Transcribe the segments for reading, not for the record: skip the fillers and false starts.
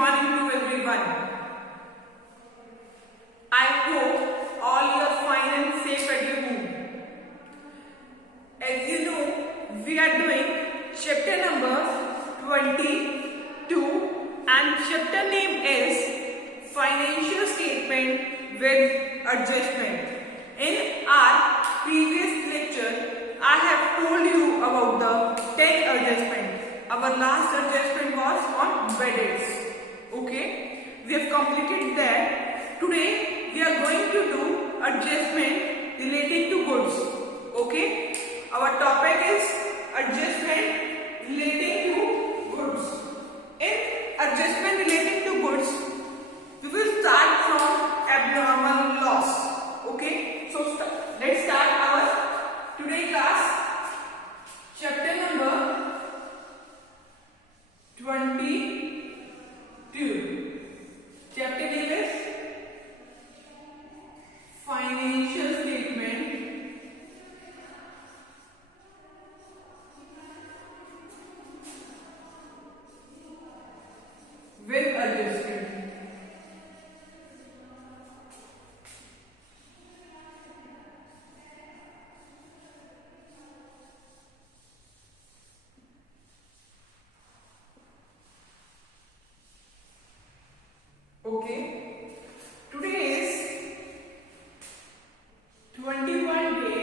morning to everyone. I hope all you are fine and safe at your home. As you know, we are doing chapter number 22 and chapter name is Financial Statement with Adjustment. In our previous lecture, I have told you about the 10 adjustments. Our last adjustment was on bed aids. Okay, we have completed that. Today we are going to do adjustment relating to goods. Okay, our topic is adjustment relating to goods. In adjustment relating to goods, we will start from abnormal loss. Okay, so let's start our today class. Chapter number 22. Chapter name is Financial Statement with Adjustment. Okay, today is 21 day,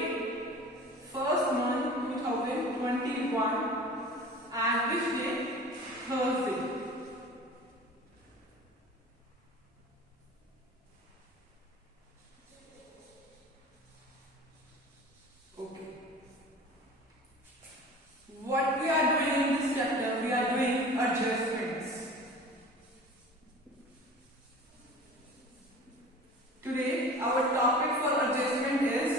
first month 2021 and which day? Thursday. Okay. What we are doing in this chapter? We are doing adjustments. Today, our topic for adjustment is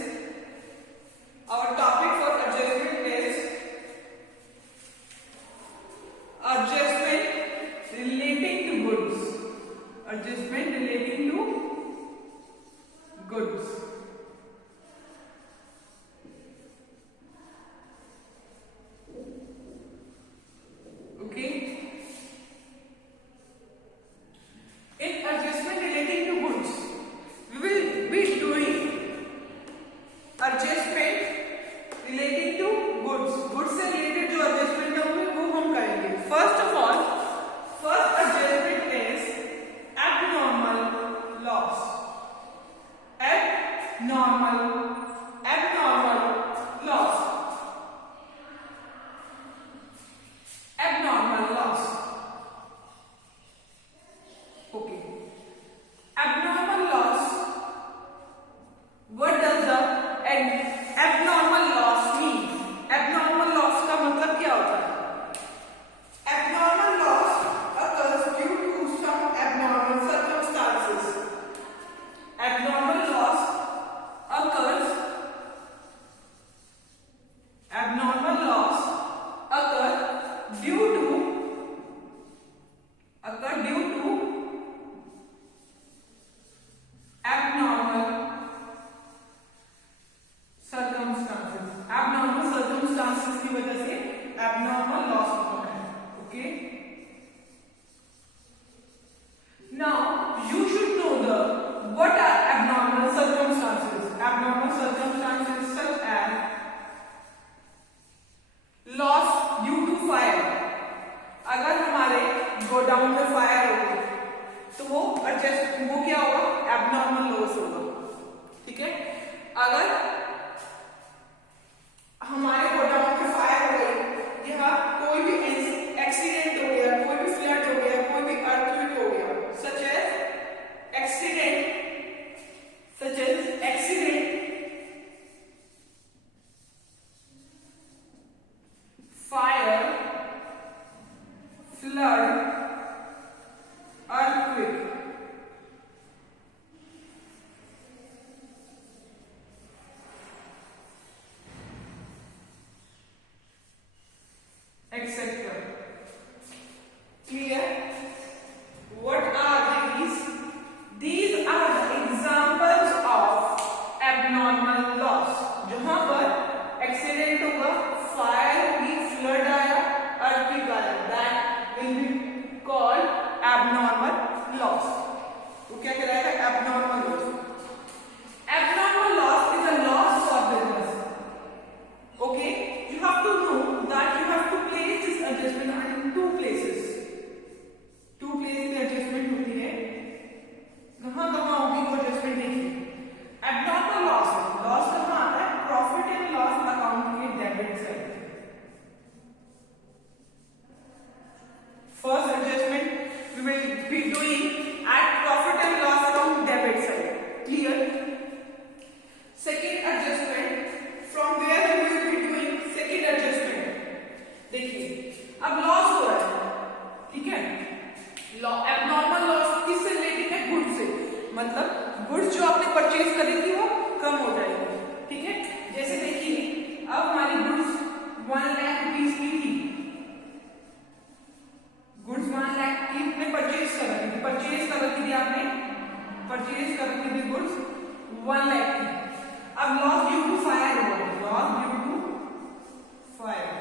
adjustment relating to goods. Adjustment relating to goods. Okay. In adjustment relating to goods, we will be doing adjustment relating to goods. Goods से related जो adjustment होंगे वो हम करेंगे. First of all, first adjustment is abnormal loss. Abnormal loss. Abnormal loss. Okay. Abnormal loss. What does the abnormal loss mean? Abnormal loss का मतलब क्या होता है? Abnormal loss occurs due to some abnormal circumstances. Abnormal loss occurs due to abnormal circumstances. Abnormal circumstances की वजह से abnormal loss होता है. Okay. Now you should know what are abnormal circumstances. Abnormal circumstances such as loss due to fire. अगर हमारे godown में fire हो गई तो वो क्या होगा? एबनॉर्मल लॉस होगा. ठीक है. अगर हमारे गोडाउन में फायर हो गई या कोई भी एक्सीडेंट हो गया, कोई भी फ्लड हो गया, कोई भी अर्थक्वेक हो गया, such as accident Okay, you have to know that you have to place this adjustment in two places. Two place में एडजस्टमेंट होती है. कहाँ कहाँ होगी वो एडजस्टमेंट देखिए. एब्नॉर्मल लॉस, लॉस कहाँ आता है? प्रॉफिट एंड लॉस अकाउंट के debit side. First adjustment we will be doing at profit and loss account debit side. Clear? Second adjustment from where we will be doing second adjustment. देखिए अब loss हो रहा है, ठीक है. Abnormal loss किससे related है? गुड्स से. मतलब गुड्स जो आपने परचेज करी थी वो कम हो जाएगी. ठीक है. जैसे देखिए अब हमारी गुड्स 1 लाख रुपीज की थी. गुड्स 1 लाख की आपने परचेज कर रखी थी. परचेज कर रखी थी आपने, परचेज कर रखी थी गुड्स 1 लाख की. अब लॉस ड्यू टू फायर हुआ. लॉस ड्यू टू फायर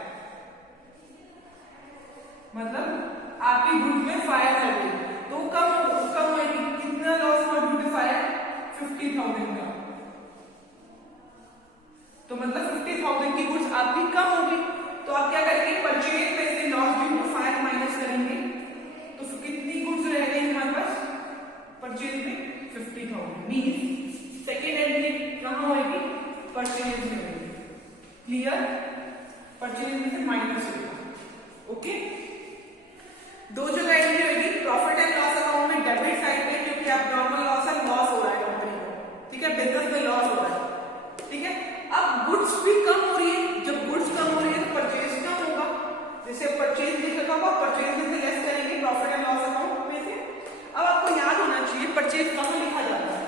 मतलब आपकी गुड्स में फायर हो गई तो कम होगी. कितना लॉस हुआ ड्यू टू फायर? 50,000 का. तो मतलब 50,000 की गुड्स आपकी कम होगी. तो आप क्या करेंगे? परचेज में से loss due to fire minus करेंगे. तो कितनी गुड्स रह गई हमारे पास परचेज में? 50,000. मींस सेकेंड एंट्री कहां होगी? परचेज में होगी. क्लियर? परचेज में से माइनस होगा. ओके. दो जगह एंट्री होगी. प्रॉफिट एंड लॉस अकाउंट में डेबिट साइड पे, क्योंकि आप नॉर्मल लॉस है, लॉस हो रहा है कंपनी को. ठीक है, बिजनेस में लॉस हो रहा है. ठीक है. अब गुड्स भी कम हो रही है. जब गुड्स कम हो रही है तो परचेज कम होगा. जैसे परचेज लिखा होगा, परचेज में से लेस करेंगे प्रॉफिट एंड लॉस अकाउंट में से. अब आपको याद होना चाहिए परचेज कहां लिखा जाता है.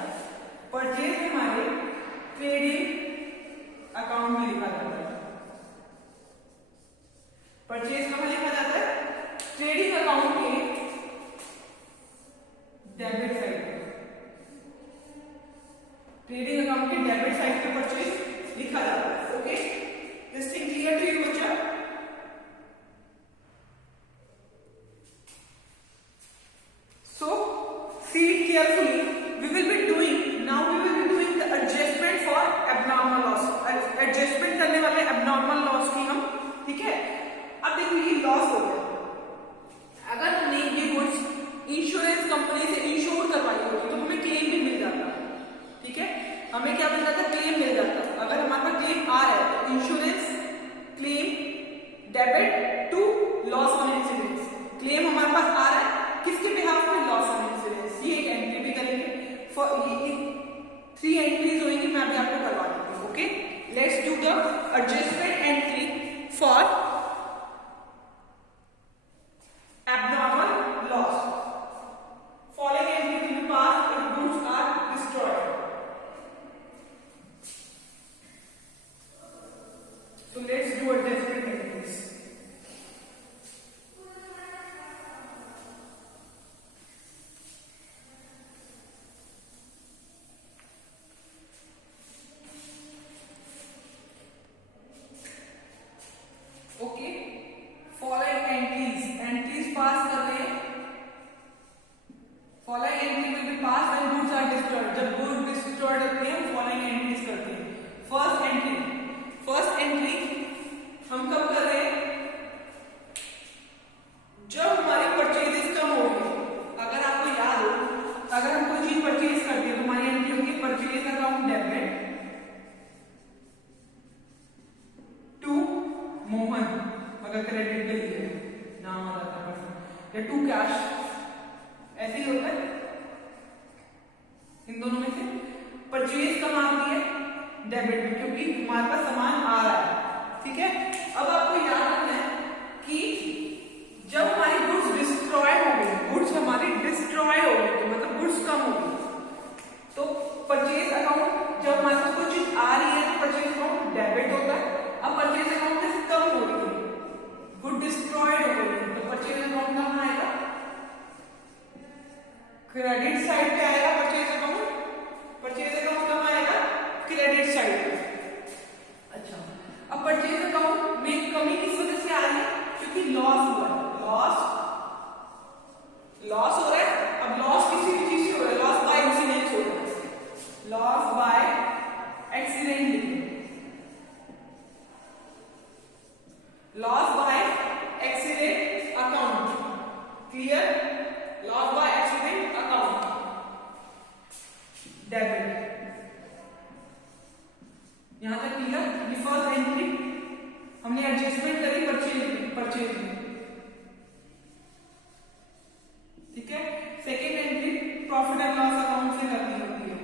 परचेज हमारे ट्रेडिंग अकाउंट में लिखा जाता है. परचेज कहां लिखा जाता है? ट्रेडिंग अकाउंट के डेबिट साइड पे. ट्रेडिंग अकाउंट के डेबिट साइड पे परचेज लिखा जाता है. Okay, this thing clear to you बच्चा? So see it carefully. We will be doing now. We will be doing the adjustment for abnormal loss. Adjustment करने वाले abnormal loss की हम. ठीक है. अब देखिए ये लॉस हो गया. अगर हमने ये गुड्स इंश्योरेंस कंपनी से इंश्योर करवाई होती तो हमें क्लेम भी मिल जाता. ठीक है, हमें क्या मिल जाता? क्लेम मिल जाता. अगर हमारे पास क्लेम आ रहा है तो insurance claim debit to loss on insurance. Claim हमारे पास आ रहा है किसके बिहाफ पे? Loss on insurance. ये एक एंट्री भी करेंगे. फॉर ये 3 एंट्रीज होंगी, मैं अभी आपको करवा देती हूँ. Okay, let's do the adjustment entry for abnormal loss. Following entry will be passed if goods are destroyed. So let's do adjustment entries. Okay. Following entries pass कर रहे हैं. Following entry will be pass when goods are destroyed. जब goods destroyed होते हैं following entries करते हैं. First entry हम कब कर रहे हैं? जब हमारी परचेजेस कम हो गई. अगर आपको याद हो, अगर हम कोई चीज परचेज करते हैं तो हमारी एंट्री होगी purchase account debit to Mohan. अगर क्रेडिट पे लिखे नाम आ जाता है या टू कैश, ऐसे ही होता है. इन दोनों में से परचेज कहाँ आती है? डेबिट में, क्योंकि हमारे पास सामान आ रहा है. ठीक है. अब आपको याद रखना है कि जब हमारी गुड्स डिस्ट्रॉय हो गई, गुड्स हमारी डिस्ट्रॉय हो गई, तो मतलब गुड्स कम हो गई, तो परचेज अकाउंट जब हमारे पास कोई चीज आ रही है तो परचेज अकाउंट डेबिट होता है. अब परचेज अकाउंट में कम हो रही है, गुड डिस्ट्रॉयड हो गई, तो परचेज अकाउंट कहाँ आएगा? क्रेडिट साइड पे आएगा. परचेज अकाउंट कहाँ आएगा? क्रेडिट साइड पे. अच्छा, अब purchase account loss by accident account, clear, loss by accident account, debit. यहां तक क्लियर। ये फर्स्ट एंट्री हमने एडजस्टमेंट करी परचेज में, ठीक है। Second entry profit and loss account से करनी होती है,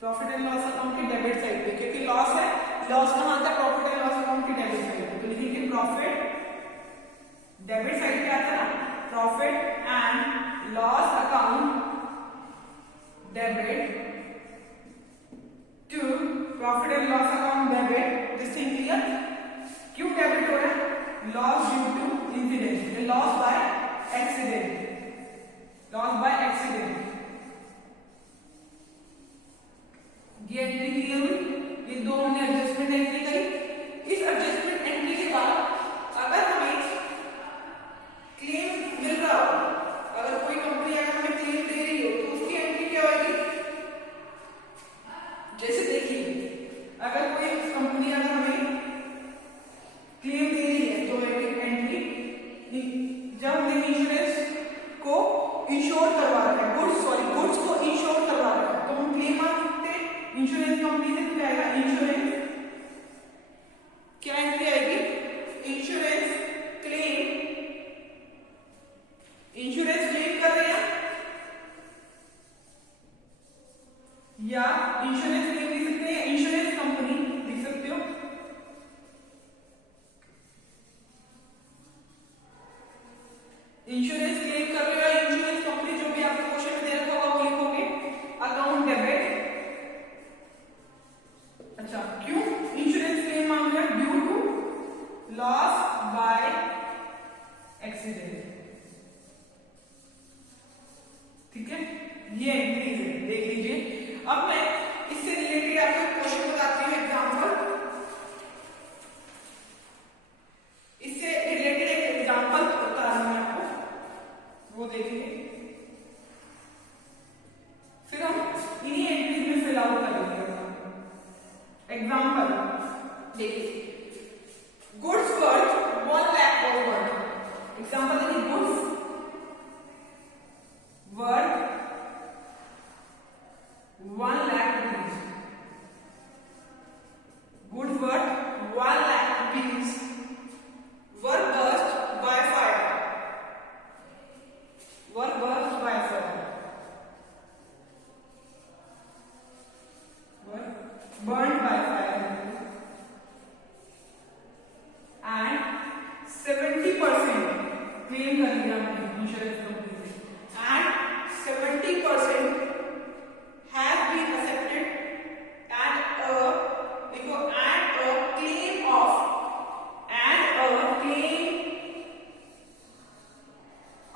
प्रॉफिट एंड लॉस अकाउंट की डेबिट साइड पे, क्योंकि लॉस है, लॉस कहां आता है, प्रॉफिट एंड लॉस अकाउंट की डेबिट साइड पे, तो लिखेंगे प्रॉफिट, डेबिट साइड पे आता है ना, profit and loss account debit to profit and loss account debit, this thing clear. क्यों डेबिट हो रहा है, loss due to incident, loss by accident, loss by accident. ये एंट्री क्लियर हुई, ये दो हमने एडजस्टमेंट एंट्री करी। इस एडजस्टमेंट एंट्री के बाद अगर हमें क्लेम मिल रहा हो, अगर कोई कंपनी अगर हमें क्लेम दे रही हो तो उसकी एंट्री क्या होगी, जैसे देखिए अगर कोई कंपनी अगर हमें क्लेम दे रही है तो एंट्री, जब हमने इंश्योरेंस को इंश्योर करवा रखा है, गुड्स को इंश्योर करवा रखा है, तो हम क्लेम आ सकते हैं इंश्योरेंस कंपनी से। क्या आएगा, इंश्योरेंस, क्या एंट्री आएगी, इंश्योरेंस क्लेम, इंश्योरेंस क्लेम कर रहे हैं या इंश्योरेंस क्लेम लिख सकते हैं, इंश्योरेंस कंपनी लिख सकते हो, इंश्योरेंस क्लेम कर रहे हो, इंश्योरेंस कंपनी, जो भी आपको क्वेश्चन में दे रखा होगा वो लिखोगे, अकाउंट डेबिट। अच्छा, क्यों इंश्योरेंस क्लेम मांग रहे हैं, due to loss by accident, ठीक है। ये एंट्री है, देख लीजिए। अब मैं इससे रिलेटेड आपको क्वेश्चन बताती हूँ, एग्जांपल, इससे रिलेटेड एक एग्जांपल बता रहा हूं आपको, वो देखिए, फिर हम इन्हीं एंट्रीज में फिल आउट करेंगे। एग्जांपल देखिए, goods worth 1 lakh was worth, example देखिए, goods worth 1 lakh rupees, goods worth 1 lakh rupees were burst by fire, were burst by fire, were burned by fire, and 70% claim कर लिया हमने इंश्योरेंस कंपनी से, and 70% has been accepted and a देखो and a claim of and a claim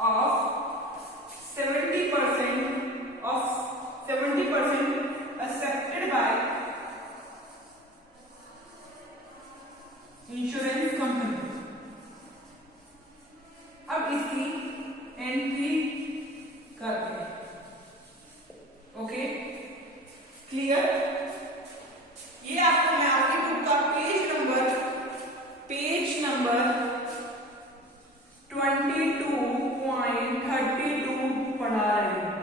of 70% accepted by insurance company. अब इसकी entry करते हैं, okay, clear. ये आपको मैं आपकी बुक का पेज नंबर 22.32 पढ़ा रहे हैं,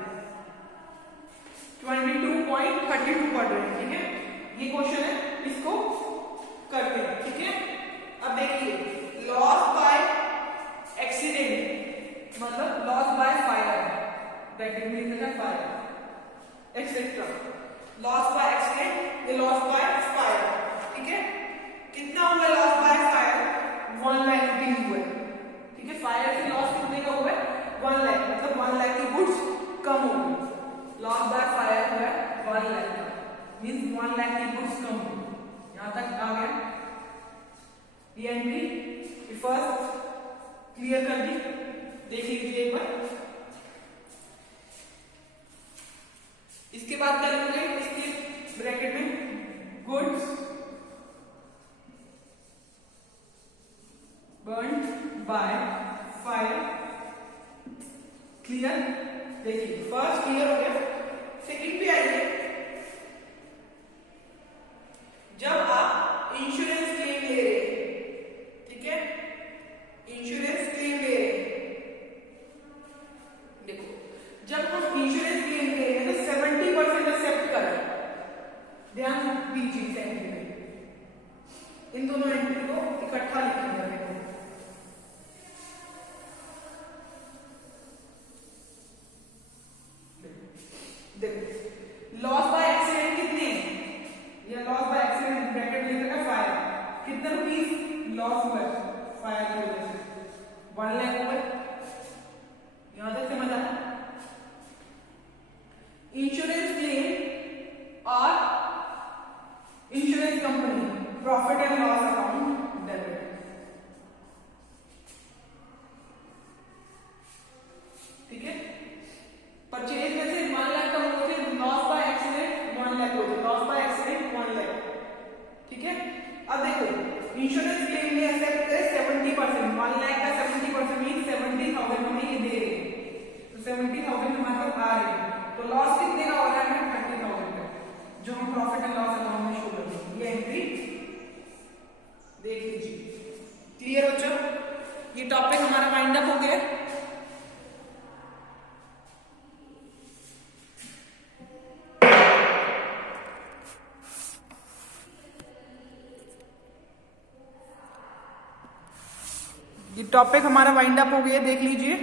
22.32 पढ़ रहे हैं, ठीक है। ये क्वेश्चन है, इसको करते हैं, ठीक है। अब देखिए, लॉस बाय एक्सीडेंट मतलब लॉस बाय फायर, ब्रैकेट में लिखा है fire etcetera, loss by accident, ये लॉस बाय फायर, ठीक है। कितना हुआ loss by fire, 1 lakh rupees हुए, ठीक है। फायर से लॉस कितने का हुआ, 1 लाख, मतलब 1 लाख की गुड्स कम हो गई, लॉस बाय फायर हुआ 1 लाख, मींस 1 लाख की गुड्स कम हो गई। यहां तक आ गया ये एंट्री, फर्स्ट क्लियर कर दी, देख लीजिए एक बार। इसके बाद क्या लिखोगे, इसके ब्रैकेट में goods burned by fire, clear. देखिए फर्स्ट क्लियर हो गया, सेकंड पे आइए। जब आप इंश्योरेंस क्लेम ले रहे, एंट्री को इकट्ठा लिखेंगे। देखो लॉस बाय एक्सीडेंट कितने, ये लॉस बाय एक्सीडेंट ब्रैकेट लिख रखा फायर, कितने रुपीस लॉस हुआ फायर की वजह से, 1 लाख हुआ। यहां तक समझ आया। इंश्योरेंस क्लेम और insurance company profit and loss account debit. ठीक है, परचेज में से 1 लाख कम होते, लॉस बाय एक्सीडेंट 1 लाख होते, लॉस बाय एक्सीडेंट 1 लाख। ठीक है, अब देखो इंश्योरेंस क्लेम में ऐसे 70%, 1 लाख का 70% मीन 70,000 हमें ये दे रहे हैं, तो 70,000 हमारे पास आ रहे हैं, तो लॉस कितने का हो रहा है 30,000 का, जो हम प्रॉफिट एंड लॉस अकाउंट में शो करते हैं। ये एंट्री देख लीजिए। क्लियर बच्चों, ये टॉपिक हमारा वाइंड अप हो गया। ये टॉपिक हमारा वाइंड अप हो गया, देख लीजिए।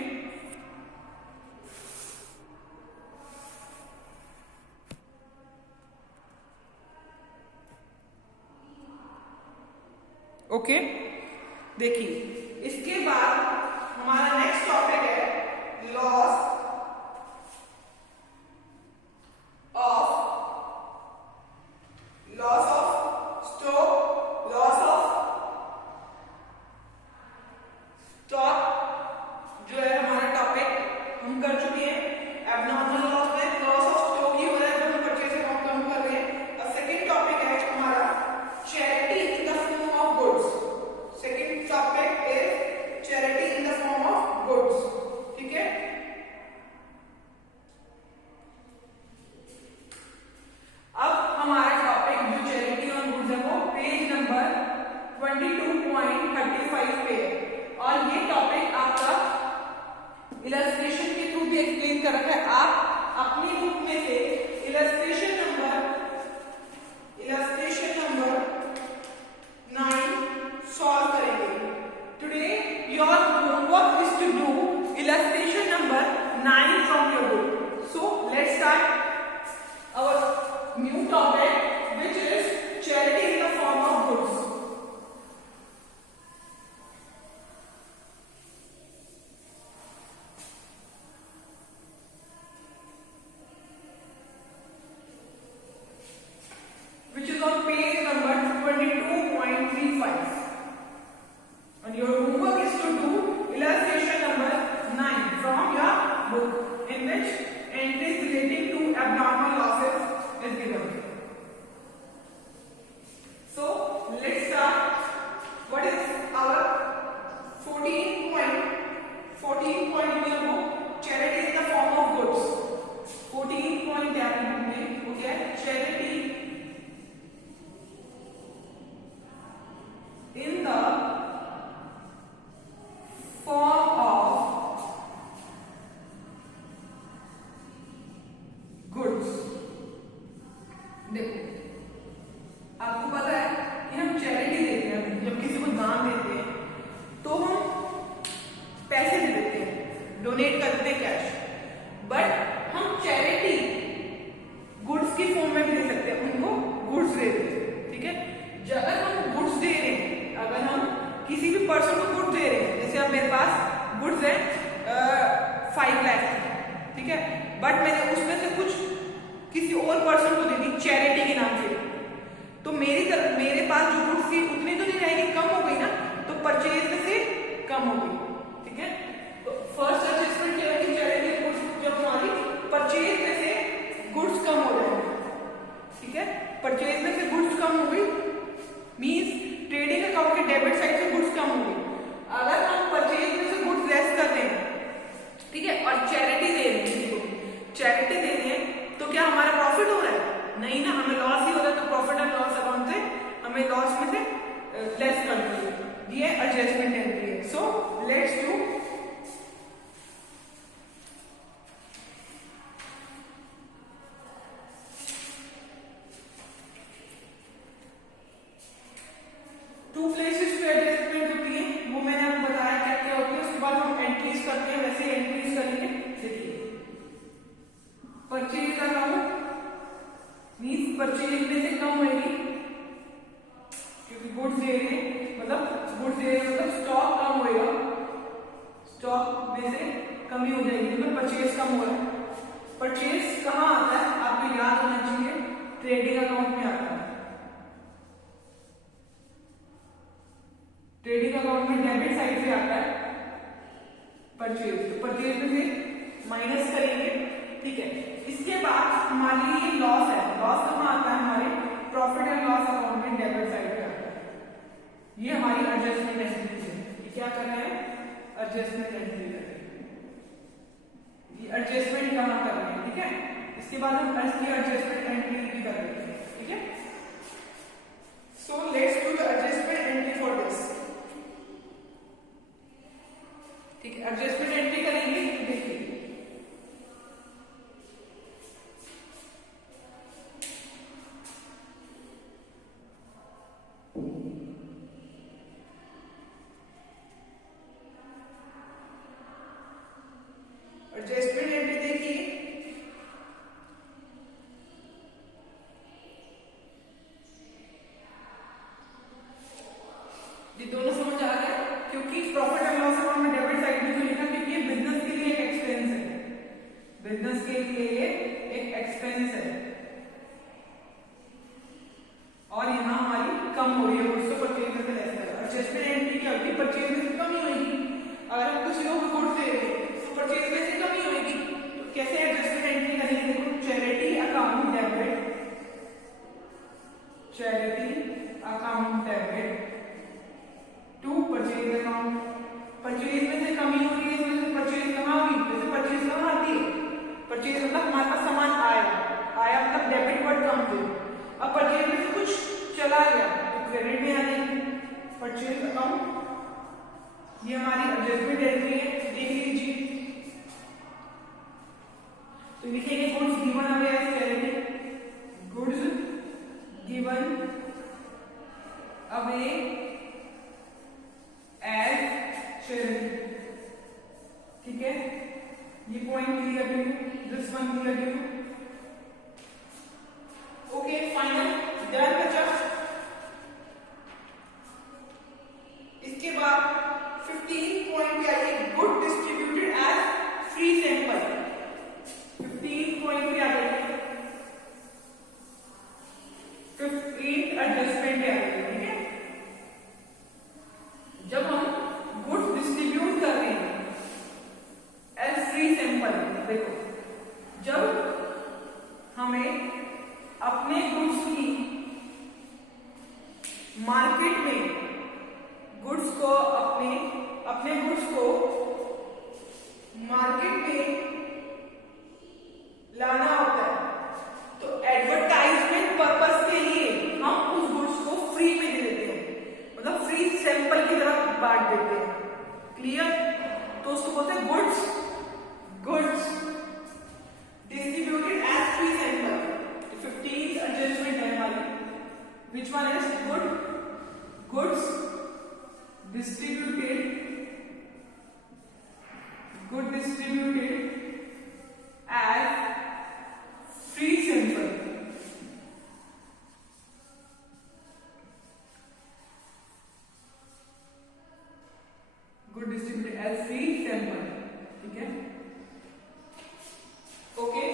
ओके, देखिए इसके बाद हमारा नेक्स्ट टॉपिक है loss of stock, loss of stock जो है हमारा टॉपिक हम कर चुके हैं। एबनॉर्मल लॉस में लॉस ऑफ स्टॉक ही हो रहा है जो हम परचेज अकाउंट कम कर रहे हैं। अब सेकंड टॉपिक है हमारा charity in the form of goods. Second topic is charity in the form of goods. ठीक है, अब हमारा टॉपिक जो चैरिटी ऑन गुड्स है वो पेज नंबर 22.35 पे है, और ये टॉपिक आपका इलस्ट्रेशन के थ्रू भी एक्सप्लेन कर रखा है। आप अपनी बुक में से इलस्ट्रेशन नंबर 9 सॉल्व करेंगे। Today your homework is to do illustration number 9 from your book. So let's start our new topic which is charity in the form of goods. Which is on page number 22.35, and your homework is to do illustration number 9 from your book, in which entries relating to abnormal losses is given. So let's start. What is our 14 point in your book? Charity in the form of goods. 14 point में okay, charity in the form of goods। देखो आपको पता है कि हम charity देते हैं, जब किसी को दान देते हैं तो हम पैसे दे देते हैं, डोनेट करते हैं कैश, बट हम चैरिटी गुड्स की फॉर्म में भी दे सकते हैं, उनको गुड्स दे देते हैं। ठीक है, अगर हम गुड्स दे रहे हैं, अगर हम किसी भी पर्सन को गुड्स दे रहे हैं, जैसे अब मेरे पास गुड्स है 5 लाख, ठीक है, बट मैंने उसमें से कुछ किसी और पर्सन को दे दी चैरिटी के नाम से, तो मेरे पास जो गुड्स थी उतनी तो नहीं रहेगी, कम हो गई ना, तो परचेज में से कम हो गई। ठीक है, तो फर्स्ट एडजस्टमेंट क्या है कि चैरिटी गुड्स जब हमारी परचेज में से गुड्स कम हो जाएंगे। ठीक है, परचेज में से गुड्स कम हो गई मींस ट्रेडिंग अकाउंट के डेबिट साइड से गुड्स कम हो गई। अगर हम परचेज में से गुड्स लेस कर रहे हैं, ठीक है, और चैरिटी दे रहे हैं, चैरिटी दे रहे हैं, तो क्या हमारा प्रॉफिट हो रहा है? नहीं ना, हमें लॉस ही हो रहा है, तो प्रॉफिट एंड लॉस अकाउंट से हमें लॉस में से लेस करनी है। ये एडजस्टमेंट एंट्री है। So let's do two places normal हम एंट्रीज करते हैं वैसे एंट्रीज करेंगे। देखिए परचेज अकाउंट मीन्स परचेज में से कम होगी क्योंकि गुड्स दे रहे हैं, मतलब गुड्स दे रहे हैं मतलब स्टॉक कम होएगा, स्टॉक में से कमी हो जाएगी, मतलब परचेज कम हो रहा है। परचेज कहाँ आता है आपको याद होना चाहिए, ट्रेडिंग अकाउंट में आता है। ट्रेडिंग अकाउंट में डेबिट साइड से आता है परचेज, तो परचेज में से माइनस करेंगे, ठीक है। इसके बाद हमारे लिए लॉस है, लॉस कहाँ आता है हमारे प्रॉफिट एंड लॉस अकाउंट में डेबिट साइड पे आता है। ये हमारी एडजस्टमेंट एंट्री है, ये क्या कर रहे हैं एडजस्टमेंट एंट्री कर रहे हैं, ये एडजस्टमेंट कहाँ कर रहे हैं, ठीक है। इसके बाद हम इसकी एडजस्टमेंट एंट्री भी कर रहे हैं, ठीक है। So let's do the adjustment entry for this, ठीक है। एडजस्टमेंट एंट्री करेंगे, देखिए एडजस्टमेंट एंट्री देखिए, ये दोनों समझ आ गया, क्योंकि प्रॉफिट एंड लॉस अकाउंट में डेबिट साइड में जो लिखा क्योंकि ये बिजनेस के लिए एक एक्सपेंस है, बिजनेस के लिए ये एक एक्सपेंस है और यहाँ हमारी कम हो रही है, गुड्स तो परचेज में से लेस है। एडजस्टमेंट एंट्री क्या होती है, परचेज में से कमी होगी, अगर हम कुछ लोग गुड्स दे रहे हैं तो परचेज में से कमी होगी, तो कैसे एडजस्टमेंट एंट्री करेंगे, देखो charity account debit, charity account debit to purchase account, purchase में से कमी हो रही है इसमें परचेज कहाँ हुई, जैसे परचेज कहाँ आती है, परचेज मतलब हमारे पास सामान आया, आया मतलब डेबिट वर्ड कम थे, अब परचेज में से कुछ चला गया तो क्रेडिट में आ जाएगी परचेज अकाउंट। ये हमारी एडजस्टमेंट एंट्री है, देख लीजिए। तो लिखेंगे goods given away as charity, goods given away as charity, ठीक है। ये point clear to you, this one clear to you, okay final done बच्चा। इसके बाद 15 पॉइंट पे आइए, good distributed as free sample, 15 point पे आ जाइए, 15 एडजस्टमेंट पे आ जाइए, ठीक है। जब हम गुड्स डिस्ट्रीब्यूट कर रहे हैं एज फ्री सैंपल, देखो जब हमें अपने गुड्स की मार्केट में गुड्स को अपने गुड्स को मार्केट में लाना होता है तो एडवर्टाइजमेंट पर्पस के लिए हम उस गुड्स को फ्री में दे देते हैं, मतलब फ्री सैंपल की तरह बांट देते हैं, क्लियर। तो उसको बोलते हैं goods distributed as free sample. 15 adjustment है हमारी, which one is goods distributed as free sample, good distributed as free sample, ठीक है, ओके।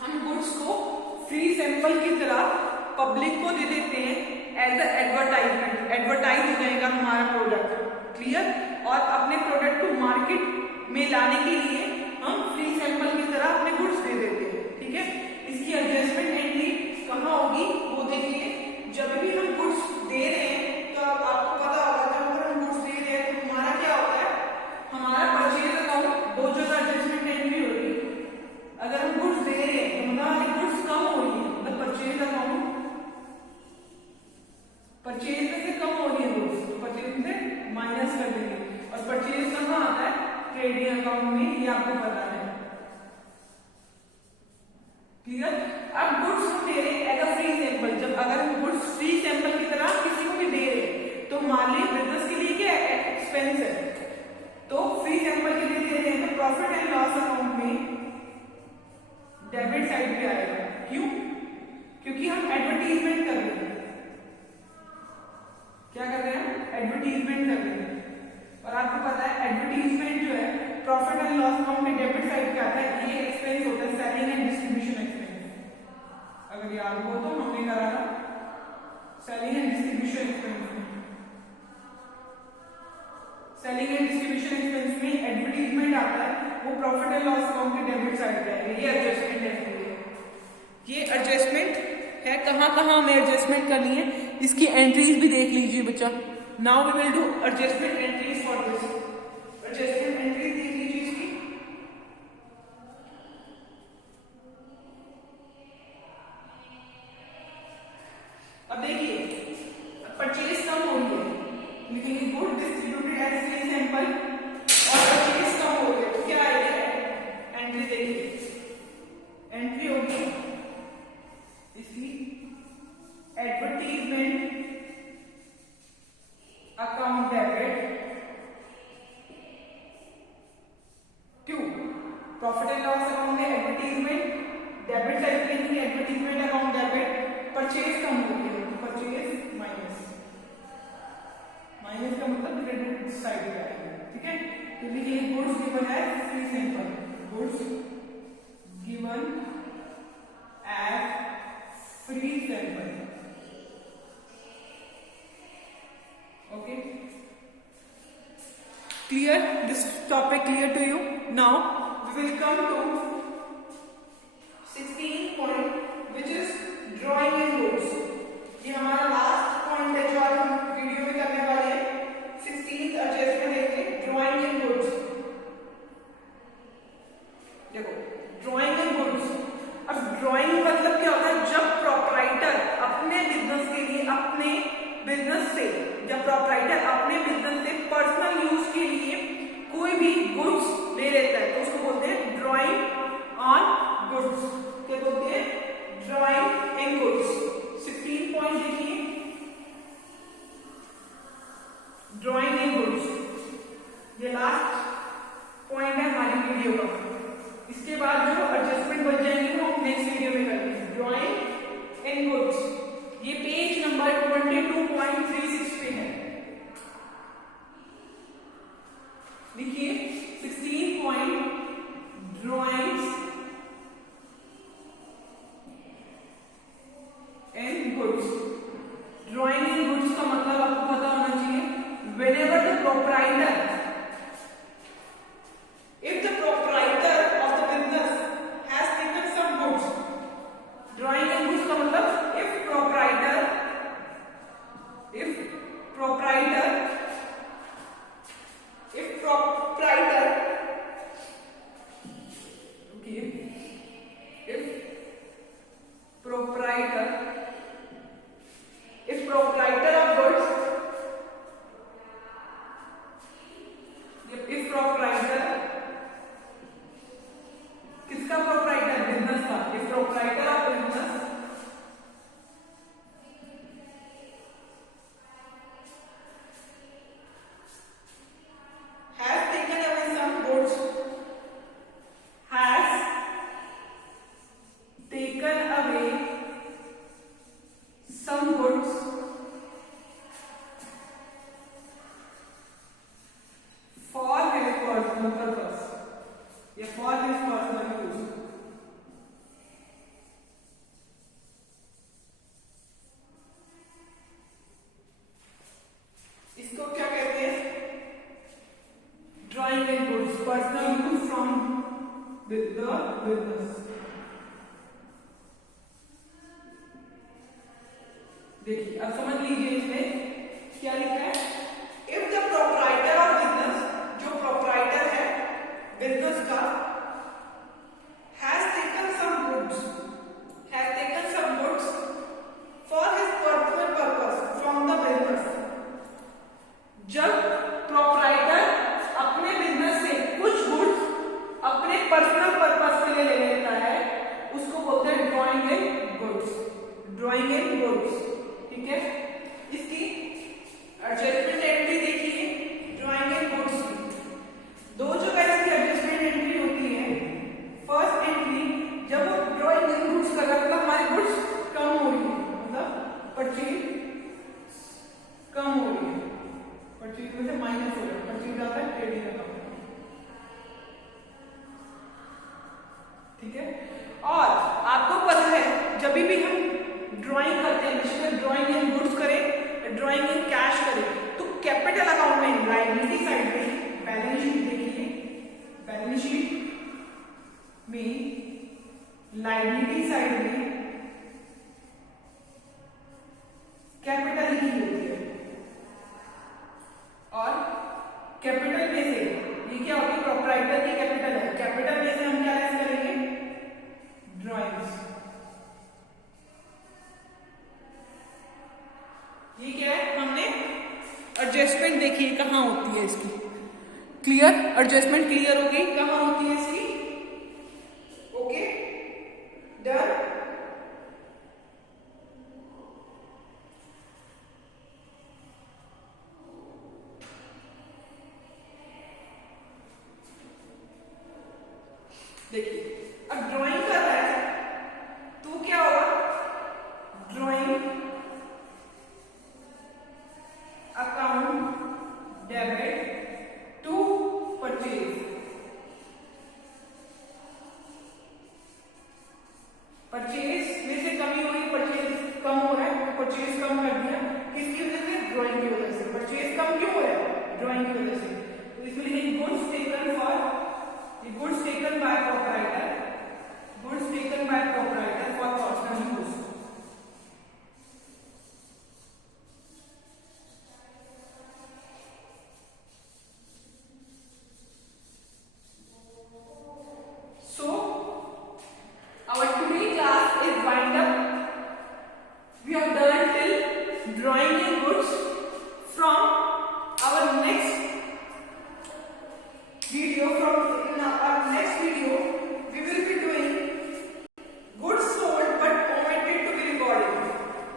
हम गुड्स को फ्री सैंपल की तरह पब्लिक को दे देते हैं एज अ एडवर्टाइजमेंट, एडवर्टाइज हो जाएगा हमारा प्रोडक्ट, क्लियर। और अपने प्रोडक्ट को मार्केट में लाने के लिए हम फ्री सैंपल की तरह अपने गुड्स दे देते हैं, ठीक है। इसकी एडजस्टमेंट एंट्री कहाँ होगी वो देखिए, जब भी हम गुड्स दे रहे हैं तो आपको पता होगा जब अगर हम गुड्स दे रहे हैं तो हमारा क्या होता है, हमारा परचेज अकाउंट दो जगह एडजस्टमेंट एंट्री होगी। अगर हम गुड्स दे रहे हैं तो हमारी गुड्स कम हो रही है, मतलब परचेज अकाउंट परचेज में से कम हो रही है गुड्स, तो परचेज में से माइनस कर देंगे, और परचेज कहाँ आता है ट्रेडिंग अकाउंट में, ये आपको पता है, क्लियर। अब गुड्स हम दे रहे हैं एज अ फ्री सैंपल, अगर हम गुड्स फ्री सैंपल की तरह किसी को भी दे रहे हैं तो मान ली बिजनेस के लिए क्या एक्सपेंस है, तो फ्री सैंपल के लिए दे रहे हैं तो प्रॉफिट एंड लॉस अकाउंट में डेबिट साइड पे आएगा। क्यों? क्योंकि हम एडवर्टीजमेंट कर रहे हैं। क्या कर रहे हैं? एडवर्टीजमेंट कर रहे हैं। और आपको पता है एडवर्टीजमेंट जो है प्रॉफिट एंड लॉस अकाउंट में डेबिट साइड पे आता है। ये एक्सपेंस होता है सेलिंग एंड डिस्ट्रीब्यूशन एक्सपेंस। अगर याद हो तो हमने करा था सेलिंग एंड डिस्ट्रीब्यूशन एक्सपेंस में। सेलिंग एंड डिस्ट्रीब्यूशन एक्सपेंस में एडवर्टीजमेंट आता है, वो प्रॉफिट एंड लॉस अकाउंट के डेबिट साइड पे आएगा। ये एडजस्टमेंट है। ये एडजस्टमेंट है। कहां कहां हमें एडजस्टमेंट करनी है इसकी एंट्रीज भी देख लीजिए बच्चा। Now we will do adjustment entries for this. Adjustment entries देख लीजिए इसकी। अब देखिए परचेज कम हो गई, लिखेंगे good distributed as free sample और परचेज कम हो गया तो क्या आएगा? एंट्री देखिए, एंट्री होगी इसकी advertisement account debit to profit and loss account में एडवर्टीजमेंट डेबिट साइड पे लिखेंगे एडवर्टीजमेंट अकाउंट डेबिट। परचेज कम हो गया तो परचेज माइनस, माइनस का मतलब क्रेडिट साइड पे आएगा। ठीक है, तो लिखिए goods given as free sample, goods given as free sample. Okay, clear? This topic clear to you? Now we will come to 16 point which is drawing in goods. ये हमारा लास्ट पॉइंट है जो आज हम वीडियो में करने वाले हैं। 16th एडजस्टमेंट देखिए, ड्राइंग इन गुड्स। देखो ड्राइंग इन गुड्स, अब ड्राइंग मतलब क्या होता है? जब प्रोप्राइटर अपने बिजनेस के लिए, अपने बिजनेस से, जब प्रोप्राइटर अपने बिजनेस से पर्सनल यूज के लिए कोई भी गुड्स ले लेता है तो उसको बोलते हैं ड्राइंग ऑन गुड्स। क्या बोलते हैं? Drawing in goods. 16 पॉइंट देखिए, ड्राइंग इन गुड्स। ये लास्ट पॉइंट है हमारी वीडियो का। इसके बाद जो एडजस्टमेंट बच जाएंगे वो हम नेक्स्ट वीडियो में करेंगे। ड्राइंग इन गुड्स, ये पेज नंबर 22.36 पे है। लिखिए 16 point drawings in goods. Drawing in goods का मतलब आपको पता होना चाहिए, whenever the proprietor, if the proprietor of the business has taken some goods, drawing in goods का मतलब if proprietor with the business. देखिए अब समझ लीजिए इसमें क्या लिखा है. If the proprietor of business, जो प्रोप्राइटर है बिजनेस का, has taken some goods for his personal purpose from the business. जब प्रोप्राइटर अपने बिजनेस से कुछ गुड्स अपने पर्सनल पर्पस के लिए ले लेता है, उसको बोलते हैं drawing in goods. Drawing in goods. ठीक है। इसकी एडजस्टमेंट एंट्री देखिए, ड्राइंग एंड गुड्स की दो जगह इसकी एडजस्टमेंट एंट्री होती है। फर्स्ट एंट्री जब वो ड्राइंग एंड गुड्स कर रहा है, मतलब हमारे गुड्स कम हो रही है, मतलब परचेज कम हो रही है, परचेज में से माइनस हो रहा है, परचेज ज्यादा है, ट्रेडिंग का कम है, ठीक है। और आपको पता है जब भी हम ड्राइंग करते हैं, जिसमें ड्राइंग इन गुड्स करें, ड्राइंग इन कैश करें, तो कैपिटल अकाउंट में लायबिलिटी साइड में बैलेंस शीट देखिए, बैलेंस शीट में लायबिलिटी साइड में कैपिटल लिखी होती है। और कैपिटल में से ये क्या होती है, प्रोप्राइटर की कैपिटल है, कैपिटल में से हम क्या लेस करेंगे, ड्राइंग्स। ये क्या है, हमने एडजस्टमेंट देखिए कहां होती है इसकी, क्लियर, एडजस्टमेंट क्लियर हो गई कहां होती है इसकी, ओके डन। देखिए अब ड्राइंग कर रहा है तो क्या होगा, drawing account debit to purchase, purchase में से कमी हो रही, परचेज कम हो रहा है, तो परचेज कम कर दिया, किसकी वजह से, ड्राइंग की वजह से। परचेज कम क्यों हो रहा है, ड्राइंग की वजह से। तो इसमें लिखेंगे goods taken for, goods taken by proprietor, goods taken by proprietor for personal use. So our today class is wind up. We have done till drawing in goods. From our next video, we will be doing goods sold but omitted to be recorded.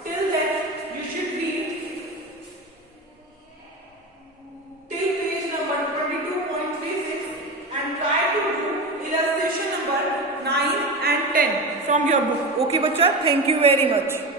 Till then, you should read till page number 22.36 and try to do illustration number 9 and 10 from your book. Okay, bachcha? Thank you very much.